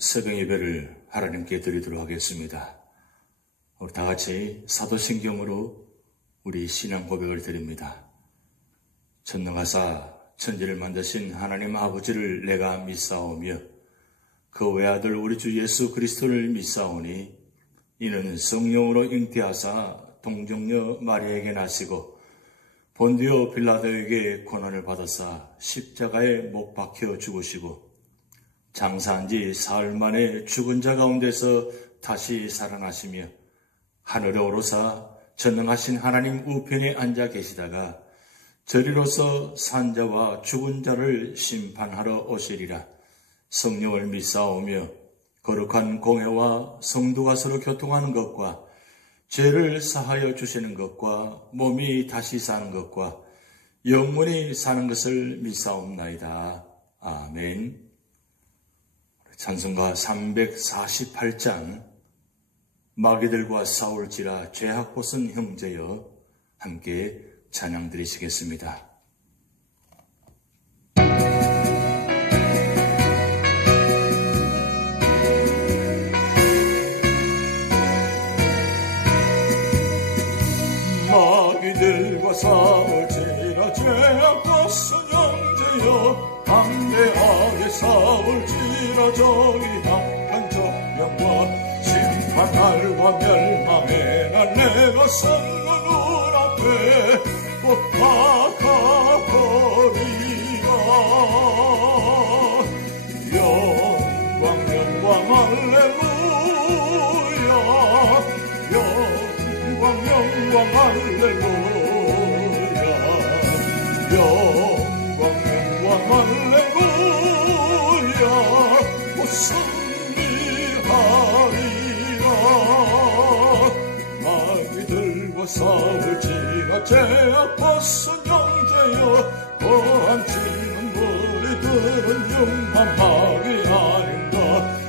새벽 예배를 하나님께 드리도록 하겠습니다. 우리 다 같이 사도신경으로 우리 신앙 고백을 드립니다. 전능하사 천지를 만드신 하나님 아버지를 내가 믿사오며 그 외아들 우리 주 예수 그리스도를 믿사오니 이는 성령으로 잉태하사 동정녀 마리아에게 나시고 본디오 빌라도에게 고난을 받으사 십자가에 못 박혀 죽으시고 장사한 지 사흘 만에 죽은 자 가운데서 다시 살아나시며 하늘에 오르사 전능하신 하나님 우편에 앉아 계시다가 저리로서 산자와 죽은 자를 심판하러 오시리라. 성령을 믿사오며 거룩한 공회와 성도가 서로 교통하는 것과 죄를 사하여 주시는 것과 몸이 다시 사는 것과 영원히 사는 것을 믿사옵나이다. 아멘. 찬송가 348장 마귀들과 싸울지라 죄악벗은 형제여 함께 찬양 드리시겠습니다. 마귀들과 싸울지라 죄악벗은 형제여 담대하게 싸울지라 저기 악한 적명과 심판날과 멸망의 날 내가 섰는 눈앞에 곧 다가버리라. 영광 할렐루야 영광 할렐루야 영광 할렐루야 곧 승리하리라. 마귀들과 싸울지라 죄악벗은 형제여 거함치는 우리들은 흉한 마귀 아닌가.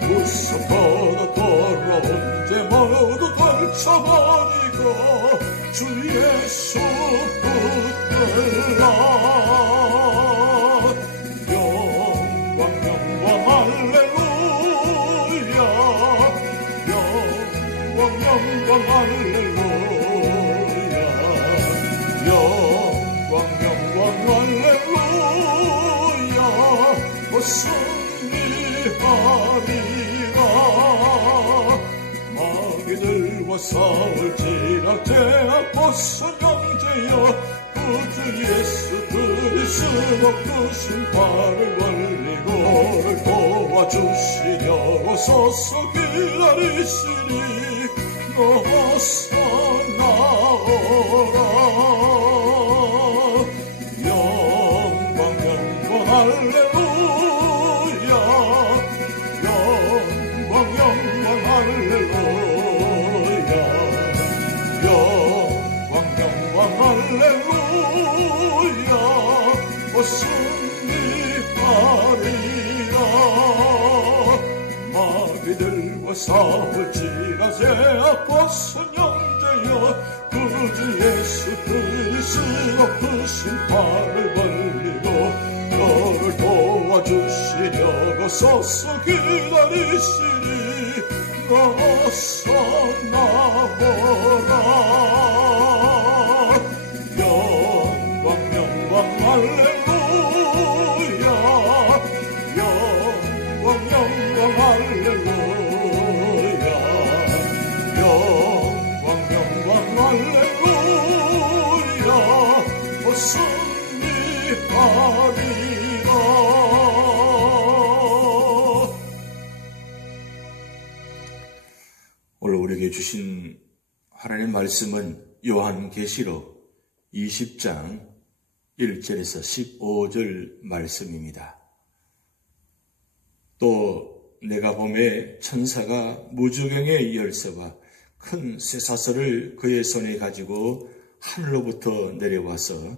무섭어도 더러운 죄 모두 걸쳐버리고 주 예수 붙들라. 영광 할렐루야 영광 할렐루야 영광 할렐루야 승리하리라. 마귀들과 싸울지라 죄악벗은 형제여 구주 예수 그리스도 그 신발을 벌리고 너를 도와주시려고 서서 기다리시니 어서 나오라. 영광 할렐루야 영광 할렐루야 영광 할렐루야 승리하리라. 마귀들과 싸울지라 죄악벗은 형제여 구주 예수 그리스도 그 신발을 벌리고 너를 도와주시려고 서서 기다리시니 어서 나오라. 영광 할렐루야 영광 할렐루야 영광 할렐루야 승리하리라. 오늘 우리에게 주신 하나님의 말씀은 요한계시록 20장 1절에서 15절 말씀입니다. 또 내가 보매 천사가 무주경의 열쇠와 큰 쇠사슬을 그의 손에 가지고 하늘로부터 내려와서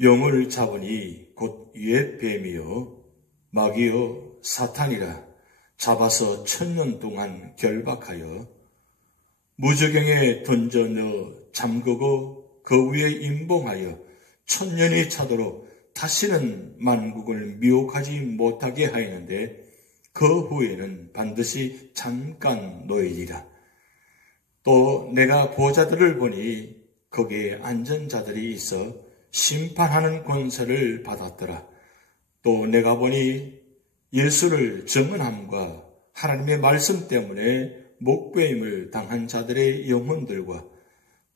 용을 잡으니 곧 옛 뱀이요 마귀요 사탄이라 잡아서 1000년 동안 결박하여 무저경에 던져 넣어 잠그고 그 위에 임봉하여 1000년이 차도록 다시는 만국을 미혹하지 못하게 하였는데 그 후에는 반드시 잠깐 놓이리라. 또 내가 보좌들을 보니 거기에 앉은 자들이 있어 심판하는 권세를 받았더라. 또 내가 보니 예수를 증언함과 하나님의 말씀 때문에 목배임을 당한 자들의 영혼들과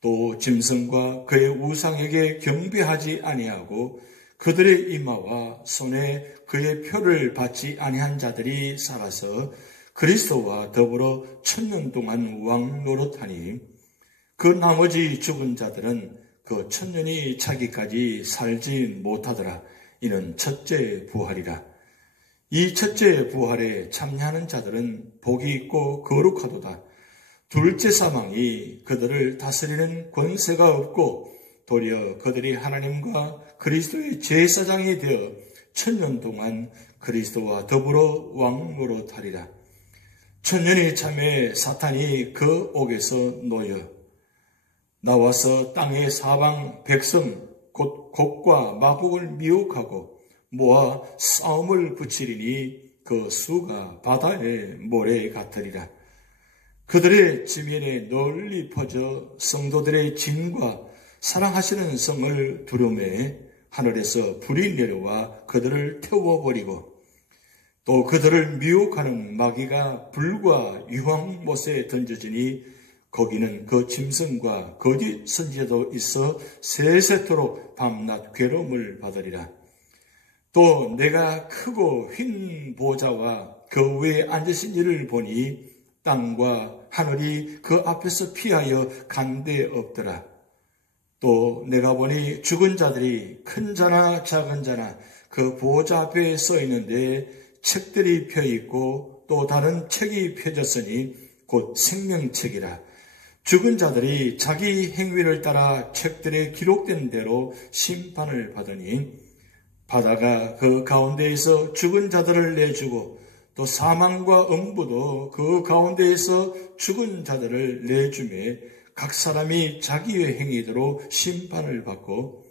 또 짐승과 그의 우상에게 경배하지 아니하고 그들의 이마와 손에 그의 표를 받지 아니한 자들이 살아서 그리스도와 더불어 1000년 동안 왕 노릇하니 그 나머지 죽은 자들은 그 1000년이 차기까지 살지 못하더라. 이는 첫째 부활이라. 이 첫째 부활에 참여하는 자들은 복이 있고 거룩하도다. 둘째 사망이 그들을 다스리는 권세가 없고 도리어 그들이 하나님과 그리스도의 제사장이 되어 1000년 동안 그리스도와 더불어 왕 노릇하리라. 1000년이 참에 사탄이 그 옥에서 놓여 나와서 땅의 사방 백성 곧 곡과 마곡을 미혹하고 모아 싸움을 붙이리니 그 수가 바다의 모래 같으리라. 그들의 지면에 널리 퍼져 성도들의 진과 사랑하시는 성을 두려움에 하늘에서 불이 내려와 그들을 태워버리고 또 그들을 미혹하는 마귀가 불과 유황못에 던져지니 거기는 그 짐승과 거짓 선지자도 있어 세세토록 밤낮 괴로움을 받으리라. 또 내가 크고 흰 보좌와 그 위에 앉으신 이를 보니 땅과 하늘이 그 앞에서 피하여 간데 없더라. 또 내가 보니 죽은 자들이 큰 자나 작은 자나 그 보좌 앞에 서 있는데 책들이 펴 있고 또 다른 책이 펴졌으니 곧 생명책이라. 죽은 자들이 자기 행위를 따라 책들에 기록된 대로 심판을 받으니 바다가 그 가운데에서 죽은 자들을 내주고 또 사망과 음부도 그 가운데에서 죽은 자들을 내주매 각 사람이 자기의 행위대로 심판을 받고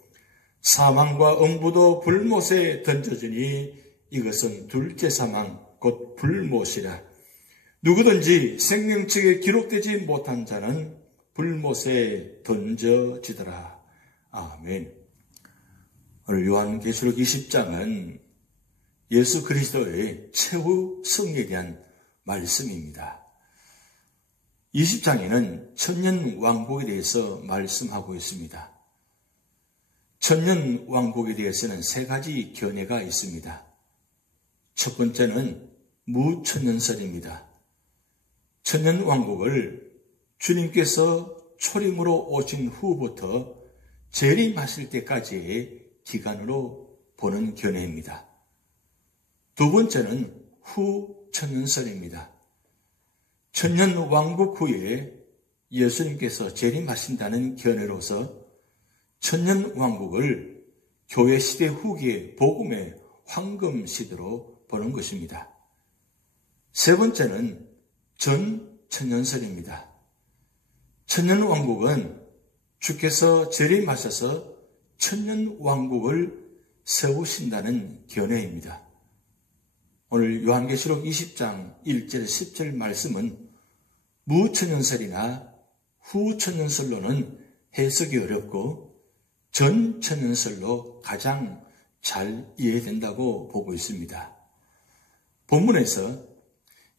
사망과 음부도 불못에 던져지니 이것은 둘째 사망 곧 불못이라. 누구든지 생명책에 기록되지 못한 자는 불못에 던져지더라. 아멘. 오늘 요한계시록 20장은 예수 그리스도의 최후 승리에 대한 말씀입니다. 20장에는 천년 왕국에 대해서 말씀하고 있습니다. 천년 왕국에 대해서는 세 가지 견해가 있습니다. 첫 번째는 무천년설입니다. 천년 왕국을 주님께서 초림으로 오신 후부터 재림하실 때까지의 기간으로 보는 견해입니다. 두 번째는 후천년설입니다. 천년 왕국 후에 예수님께서 재림하신다는 견해로서 천년 왕국을 교회 시대 후기의 복음의 황금 시대로 보는 것입니다. 세 번째는 전천년설입니다. 천년 왕국은 주께서 재림하셔서 천년 왕국을 세우신다는 견해입니다. 오늘 요한계시록 20장 1절 10절 말씀은 무천년설이나 후천년설로는 해석이 어렵고 전천년설로 가장 잘 이해된다고 보고 있습니다. 본문에서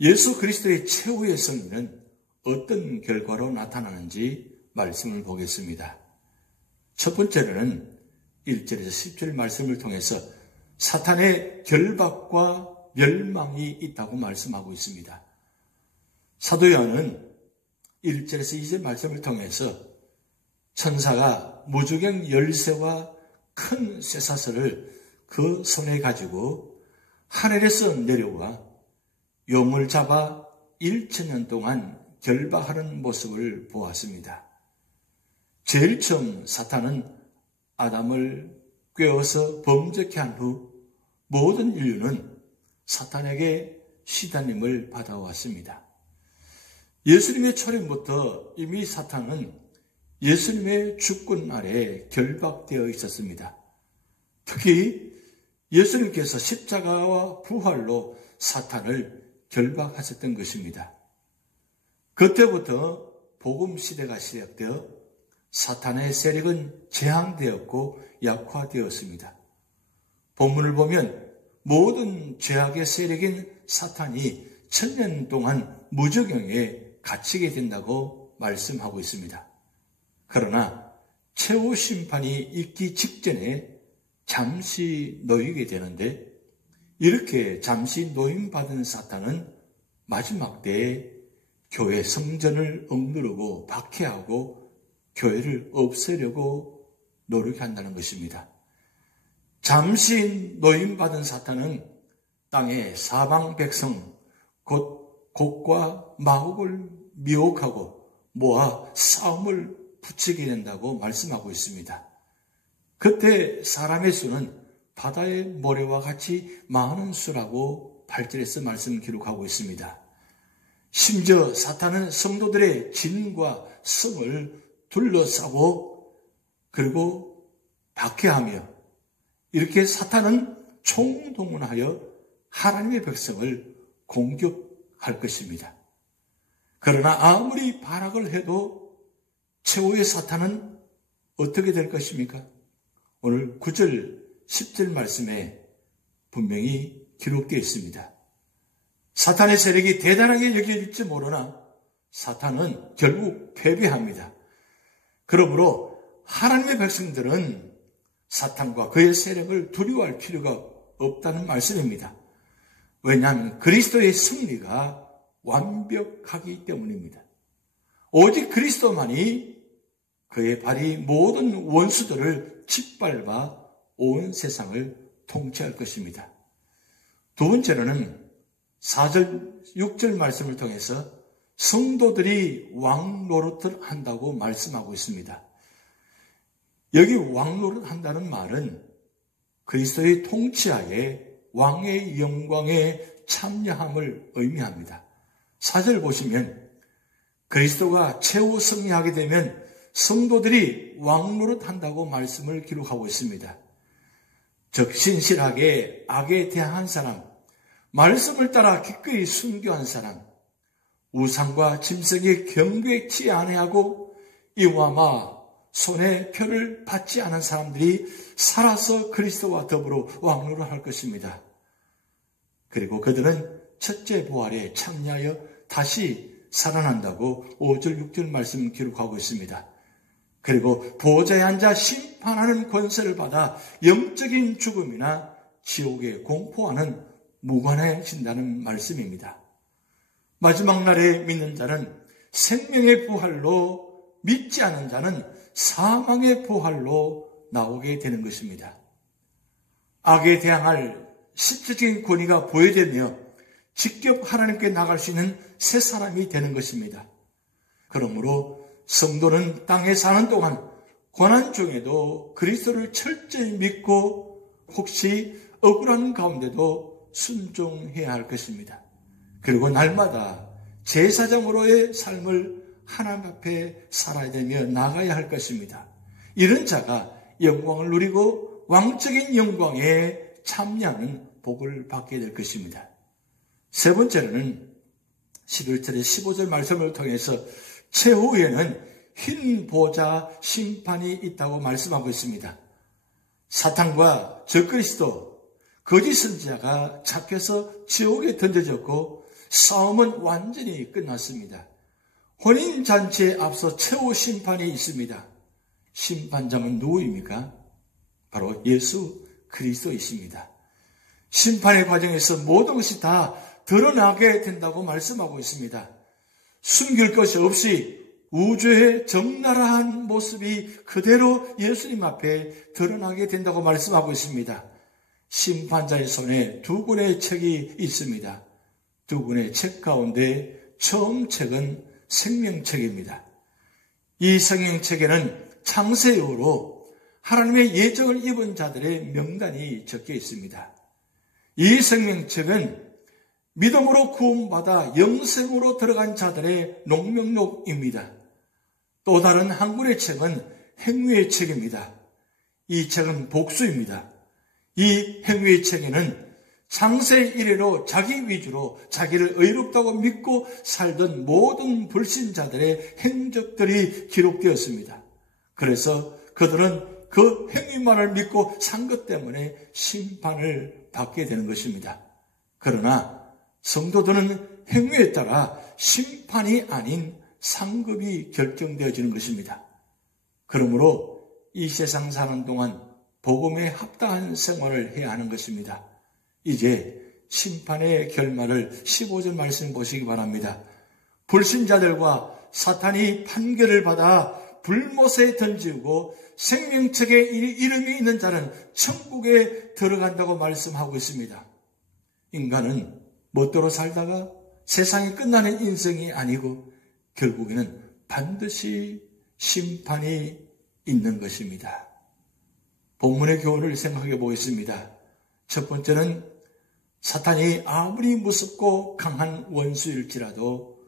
예수 그리스도의 최후의 승리는 어떤 결과로 나타나는지 말씀을 보겠습니다. 첫 번째로는 1절에서 10절 말씀을 통해서 사탄의 결박과 멸망이 있다고 말씀하고 있습니다. 사도 요한은 1절에서 2절 말씀을 통해서 천사가 무주경 열쇠와 큰 쇠사슬을 그 손에 가지고 하늘에서 내려와 용을 잡아 1000년 동안 결박하는 모습을 보았습니다. 제일 처음 사탄은 아담을 꿰어서 범죄케 한 후 모든 인류는 사탄에게 시달림을 받아왔습니다. 예수님의 초림부터 이미 사탄은 예수님의 주권 아래 결박되어 있었습니다. 특히 예수님께서 십자가와 부활로 사탄을 결박하셨던 것입니다. 그때부터 복음 시대가 시작되어 사탄의 세력은 재앙되었고 약화되었습니다. 본문을 보면 모든 죄악의 세력인 사탄이 1000년 동안 무저경에 갇히게 된다고 말씀하고 있습니다. 그러나 최후 심판이 있기 직전에 잠시 놓이게 되는데, 이렇게 잠시 노임받은 사탄은 마지막 때에 교회 성전을 억누르고 박해하고 교회를 없애려고 노력한다는 것입니다. 잠시 노임받은 사탄은 땅의 사방 백성 곧 곡과 마곡을 미혹하고 모아 싸움을 붙이게 된다고 말씀하고 있습니다. 그때 사람의 수는 바다의 모래와 같이 많은 수라고 8절에서 말씀 기록하고 있습니다. 심지어 사탄은 성도들의 진과 성을 둘러싸고 그리고 박해하며, 이렇게 사탄은 총동원하여 하나님의 백성을 공격할 것입니다. 그러나 아무리 발악을 해도 최후의 사탄은 어떻게 될 것입니까? 오늘 9절, 10절 말씀에 분명히 기록되어 있습니다. 사탄의 세력이 대단하게 여겨질지 모르나 사탄은 결국 패배합니다. 그러므로 하나님의 백성들은 사탄과 그의 세력을 두려워할 필요가 없다는 말씀입니다. 왜냐하면 그리스도의 승리가 완벽하기 때문입니다. 오직 그리스도만이 그의 발이 모든 원수들을 짓밟아 온 세상을 통치할 것입니다. 두 번째로는 4절, 6절 말씀을 통해서 성도들이 왕 노릇을 한다고 말씀하고 있습니다. 여기 왕 노릇 한다는 말은 그리스도의 통치하에 왕의 영광에 참여함을 의미합니다. 4절 보시면 그리스도가 최후 승리하게 되면 성도들이 왕 노릇 한다고 말씀을 기록하고 있습니다. 즉 신실하게 악에 대항한 사람, 말씀을 따라 기꺼이 순교한 사람, 우상과 짐승에 경배치 아니하고 이와마 손에 표를 받지 않은 사람들이 살아서 그리스도와 더불어 왕노를 할 것입니다. 그리고 그들은 첫째 부활에 참여하여 다시 살아난다고 5절, 6절 말씀 기록하고 있습니다. 그리고 보좌에 앉아 심판하는 권세를 받아 영적인 죽음이나 지옥에 공포하는 무관해진다는 말씀입니다. 마지막 날에 믿는 자는 생명의 부활로, 믿지 않은 자는 사망의 부활로 나오게 되는 것입니다. 악에 대항할 실질적인 권위가 부여되며 직접 하나님께 나갈 수 있는 새 사람이 되는 것입니다. 그러므로 성도는 땅에 사는 동안 고난 중에도 그리스도를 철저히 믿고 혹시 억울한 가운데도 순종해야 할 것입니다. 그리고 날마다 제사장으로의 삶을 하나님 앞에 살아야 되며 나가야 할 것입니다. 이런 자가 영광을 누리고 왕적인 영광에 참여하는 복을 받게 될 것입니다. 세 번째로는 11절에 15절 말씀을 통해서 최후에는 흰 보좌 심판이 있다고 말씀하고 있습니다. 사탄과 적그리스도, 거짓 선지자가 잡혀서 지옥에 던져졌고 싸움은 완전히 끝났습니다. 혼인잔치에 앞서 최후 심판이 있습니다. 심판장은 누구입니까? 바로 예수 그리스도이십니다. 심판의 과정에서 모든 것이 다 드러나게 된다고 말씀하고 있습니다. 숨길 것이 없이 우주의 적나라한 모습이 그대로 예수님 앞에 드러나게 된다고 말씀하고 있습니다. 심판자의 손에 두 권의 책이 있습니다. 두 권의 책 가운데 처음 책은 생명책입니다. 이 생명책에는 창세 이후로 하나님의 예정을 입은 자들의 명단이 적혀 있습니다. 이 생명책은 믿음으로 구원받아 영생으로 들어간 자들의 농명록입니다. 또 다른 한 권의 책은 행위의 책입니다. 이 책은 복수입니다. 이 행위의 책에는 창세 이래로 자기 위주로 자기를 의롭다고 믿고 살던 모든 불신자들의 행적들이 기록되었습니다. 그래서 그들은 그 행위만을 믿고 산 것 때문에 심판을 받게 되는 것입니다. 그러나 성도들은 행위에 따라 심판이 아닌 상급이 결정되어지는 것입니다. 그러므로 이 세상 사는 동안 복음에 합당한 생활을 해야 하는 것입니다. 이제 심판의 결말을 15절 말씀 보시기 바랍니다. 불신자들과 사탄이 판결을 받아 불못에 던지고 생명책에 이름이 있는 자는 천국에 들어간다고 말씀하고 있습니다. 인간은 멋대로 살다가 세상이 끝나는 인생이 아니고 결국에는 반드시 심판이 있는 것입니다. 본문의 교훈을 생각해 보겠습니다. 첫 번째는 사탄이 아무리 무섭고 강한 원수일지라도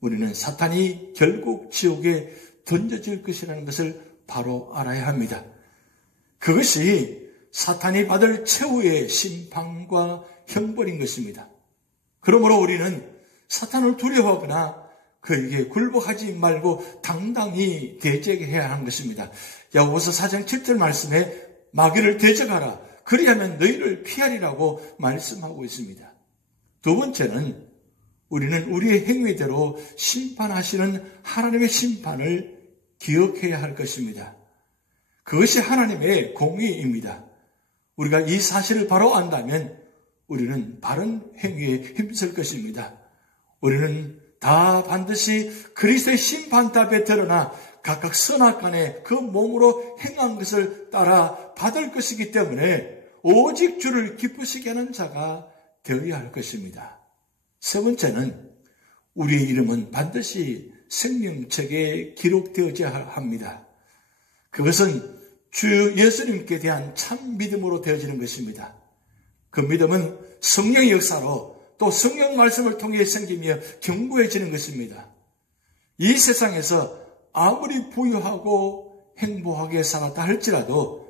우리는 사탄이 결국 지옥에 던져질 것이라는 것을 바로 알아야 합니다. 그것이 사탄이 받을 최후의 심판과 형벌인 것입니다. 그러므로 우리는 사탄을 두려워하거나 그에게 굴복하지 말고 당당히 대적해야 하는 것입니다. 야고보서 4장 7절 말씀에 마귀를 대적하라. 그리하면 너희를 피하리라고 말씀하고 있습니다. 두 번째는 우리는 우리의 행위대로 심판하시는 하나님의 심판을 기억해야 할 것입니다. 그것이 하나님의 공의입니다. 우리가 이 사실을 바로 안다면 우리는 바른 행위에 힘쓸 것입니다. 우리는 다 반드시 그리스도의 심판답에 드러나 각각 선악간에 그 몸으로 행한 것을 따라 받을 것이기 때문에 오직 주를 기쁘시게 하는 자가 되어야 할 것입니다. 세 번째는 우리의 이름은 반드시 생명책에 기록되어야 합니다. 그것은 주 예수님께 대한 참 믿음으로 되어지는 것입니다. 그 믿음은 성령의 역사로 또 성령 말씀을 통해 생기며 견고해지는 것입니다. 이 세상에서 아무리 부유하고 행복하게 살았다 할지라도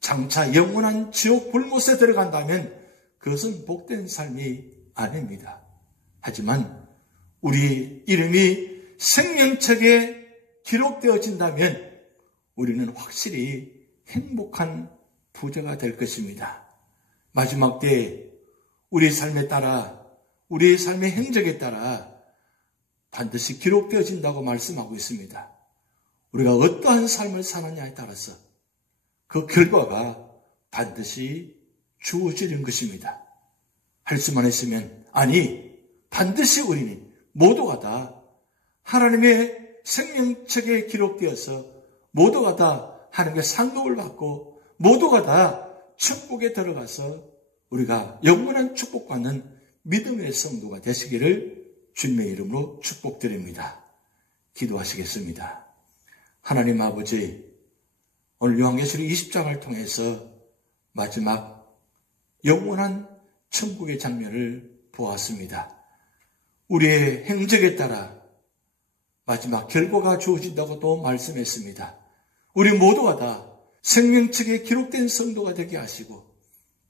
장차 영원한 지옥 불못에 들어간다면 그것은 복된 삶이 아닙니다. 하지만 우리 이름이 생명책에 기록되어진다면 우리는 확실히 행복한 부자가 될 것입니다. 마지막 때에 우리의 삶에 따라 우리의 삶의 행적에 따라 반드시 기록되어진다고 말씀하고 있습니다. 우리가 어떠한 삶을 사느냐에 따라서 그 결과가 반드시 주어지는 것입니다. 할 수만 있으면 아니 반드시 우리는 모두가 다 하나님의 생명책에 기록되어서 모두가 다 하나님의 상급을 받고 모두가 다 천국에 들어가서 우리가 영원한 축복받는 믿음의 성도가 되시기를 주님의 이름으로 축복드립니다. 기도하시겠습니다. 하나님 아버지, 오늘 요한계시록 20장을 통해서 마지막 영원한 천국의 장면을 보았습니다. 우리의 행적에 따라 마지막 결과가 주어진다고 또 말씀했습니다. 우리 모두가 다 생명책에 기록된 성도가 되게 하시고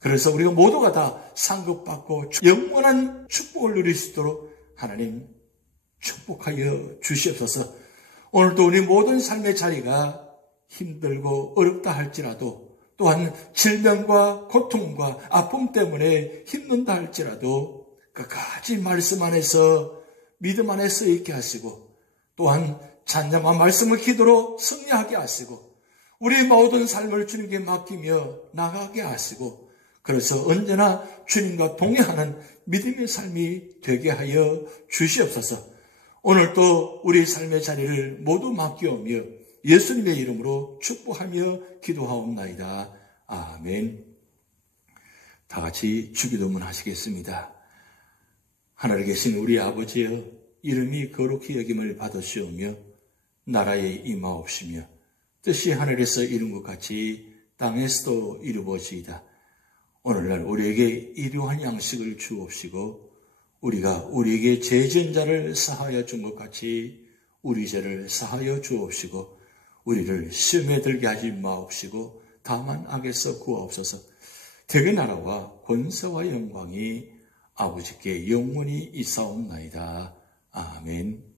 그래서 우리가 모두가 다 상급받고 영원한 축복을 누릴 수 있도록 하나님 축복하여 주시옵소서. 오늘도 우리 모든 삶의 자리가 힘들고 어렵다 할지라도 또한 질병과 고통과 아픔 때문에 힘든다 할지라도 끝까지 말씀 안에서 믿음 안에서 있게 하시고 또한 잔잔한 말씀을 기도로 승리하게 하시고 우리 모든 삶을 주님께 맡기며 나가게 하시고 그래서 언제나 주님과 동행하는 믿음의 삶이 되게 하여 주시옵소서. 오늘도 우리 삶의 자리를 모두 맡겨오며 예수님의 이름으로 축복하며 기도하옵나이다. 아멘. 다 같이 주기도문 하시겠습니다. 하늘에 계신 우리 아버지여, 이름이 거룩히 여김을 받으시오며 나라에 임하옵시며 뜻이 하늘에서 이룬 것 같이 땅에서도 이루어지이다. 오늘날 우리에게 일용할 양식을 주옵시고 우리가 우리에게 죄 지은 자를 사하여 준 것 같이 우리 죄를 사하여 주옵시고 우리를 시험에 들게 하지 마옵시고 다만 악에서 구하옵소서. 대개 나라와 권세와 영광이 아버지께 영원히 있사옵나이다. 아멘.